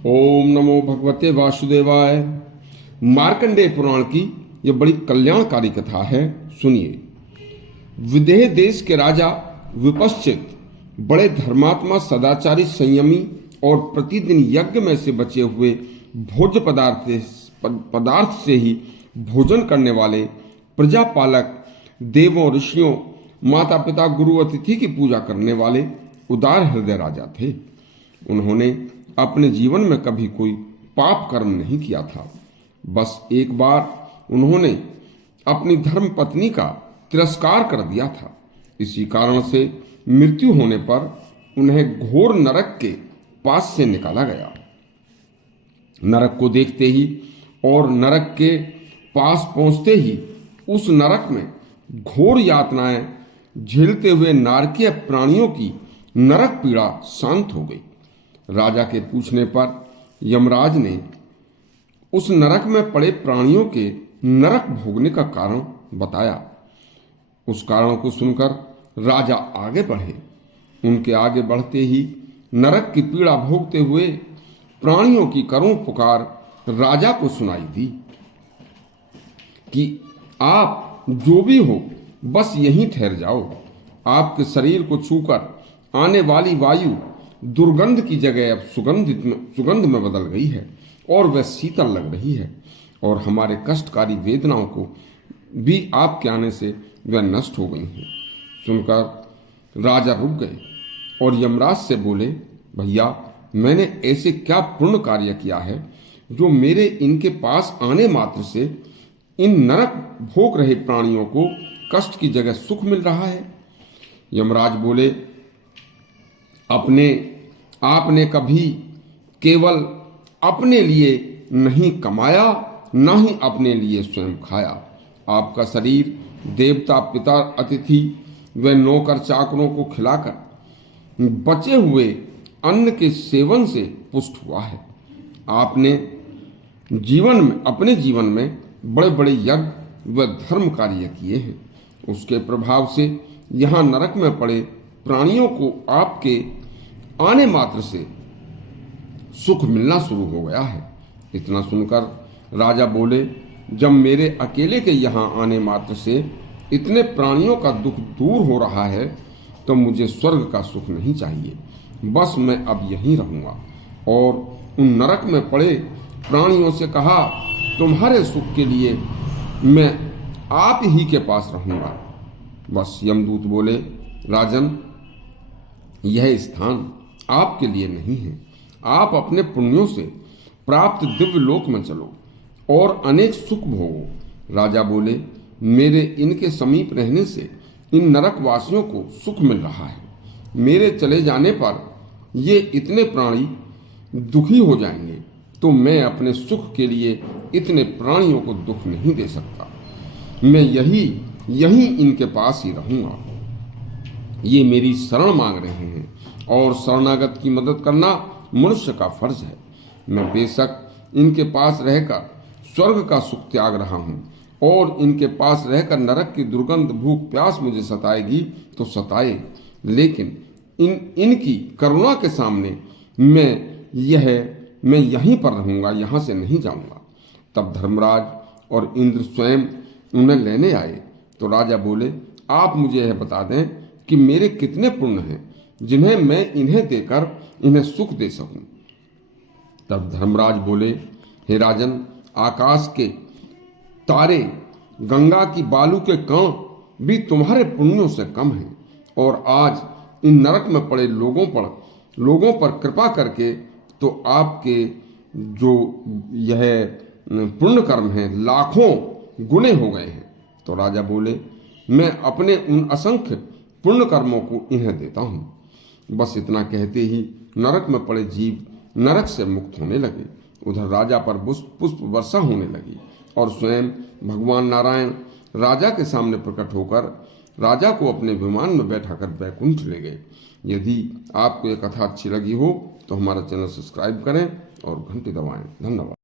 ओम नमो भगवते वासुदेवाय। मार्कंडेय पुराण की यह बड़ी कल्याणकारी कथा है, सुनिए। विदेह देश के राजा विपश्चित बड़े धर्मात्मा, सदाचारी, संयमी और प्रतिदिन यज्ञ में से बचे हुए भोज्य पदार्थ से ही भोजन करने वाले प्रजापालक, देवों, ऋषियों, माता पिता, गुरु, अतिथि की पूजा करने वाले उदार हृदय राजा थे। उन्होंने अपने जीवन में कभी कोई पाप कर्म नहीं किया था। बस एक बार उन्होंने अपनी धर्म पत्नी का तिरस्कार कर दिया था। इसी कारण से मृत्यु होने पर उन्हें घोर नरक के पास से निकाला गया। नरक को देखते ही और नरक के पास पहुंचते ही उस नरक में घोर यातनाएं झेलते हुए नारकीय प्राणियों की नरक पीड़ा शांत हो गई। राजा के पूछने पर यमराज ने उस नरक में पड़े प्राणियों के नरक भोगने का कारण बताया। उस कारण को सुनकर राजा आगे बढ़े। उनके आगे बढ़ते ही नरक की पीड़ा भोगते हुए प्राणियों की करुण पुकार राजा को सुनाई दी कि आप जो भी हो, बस यहीं ठहर जाओ। आपके शरीर को छूकर आने वाली वायु दुर्गंध की जगह अब सुगंध में बदल गई है और वह शीतल लग रही है, और हमारे कष्टकारी वेदनाओं को भी आपके आने से वह नष्ट हो गई हैं। सुनकर राजा रुक गए और यमराज से बोले, भैया, मैंने ऐसे क्या पुण्य कार्य किया है जो मेरे इनके पास आने मात्र से इन नरक भोग रहे प्राणियों को कष्ट की जगह सुख मिल रहा है? यमराज बोले, आपने कभी केवल अपने लिए नहीं कमाया, न ही अपने लिए स्वयं खाया। आपका शरीर देवता, पिता, अतिथि व नौकर चाकरों को खिलाकर बचे हुए अन्न के सेवन से पुष्ट हुआ है। आपने अपने जीवन में बड़े बड़े यज्ञ व धर्म कार्य किए हैं। उसके प्रभाव से यहाँ नरक में पड़े प्राणियों को आपके आने मात्र से सुख मिलना शुरू हो गया है। इतना सुनकर राजा बोले, जब मेरे अकेले के यहाँ आने मात्र से इतने प्राणियों का दुख दूर हो रहा है तो मुझे स्वर्ग का सुख नहीं चाहिए। बस मैं अब यहीं रहूंगा। और उन नरक में पड़े प्राणियों से कहा, तुम्हारे सुख के लिए मैं आप ही के पास रहूंगा। बस यमदूत बोले, राजन, यह स्थान आपके लिए नहीं है। आप अपने पुण्यों से प्राप्त दिव्य लोक में चलो और अनेक सुख भोगो। राजा बोले, मेरे इनके समीप रहने से इन नरक वासियों को सुख मिल रहा है। मेरे चले जाने पर ये इतने प्राणी दुखी हो जाएंगे, तो मैं अपने सुख के लिए इतने प्राणियों को दुख नहीं दे सकता। मैं यहीं इनके पास ही रहूंगा। ये मेरी शरण मांग रहे हैं और शरणागत की मदद करना मनुष्य का फर्ज है। मैं बेशक इनके पास रहकर स्वर्ग का सुख त्याग रहा हूँ, और इनके पास रहकर नरक की दुर्गंध, भूख, प्यास मुझे सताएगी तो सताए, लेकिन इनकी करुणा के सामने मैं यहीं पर रहूंगा, यहाँ से नहीं जाऊंगा। तब धर्मराज और इंद्र स्वयं उन्हें लेने आए तो राजा बोले, आप मुझे यह बता दें कि मेरे कितने पुण्य हैं जिन्हें मैं इन्हें देकर इन्हें सुख दे सकूं। तब धर्मराज बोले, हे राजन, आकाश के तारे, गंगा की बालू के कण भी तुम्हारे पुण्यों से कम हैं, और आज इन नरक में पड़े लोगों पर कृपा करके तो आपके जो यह पुण्य कर्म हैं लाखों गुने हो गए हैं। तो राजा बोले, मैं अपने उन असंख्य पुण्य कर्मों को इन्हें देता हूँ। बस इतना कहते ही नरक में पड़े जीव नरक से मुक्त होने लगे। उधर राजा पर पुष्प वर्षा होने लगी, और स्वयं भगवान नारायण राजा के सामने प्रकट होकर राजा को अपने विमान में बैठाकर वैकुंठ ले गए। यदि आपको यह कथा अच्छी लगी हो तो हमारा चैनल सब्सक्राइब करें और घंटी दबाएं। धन्यवाद।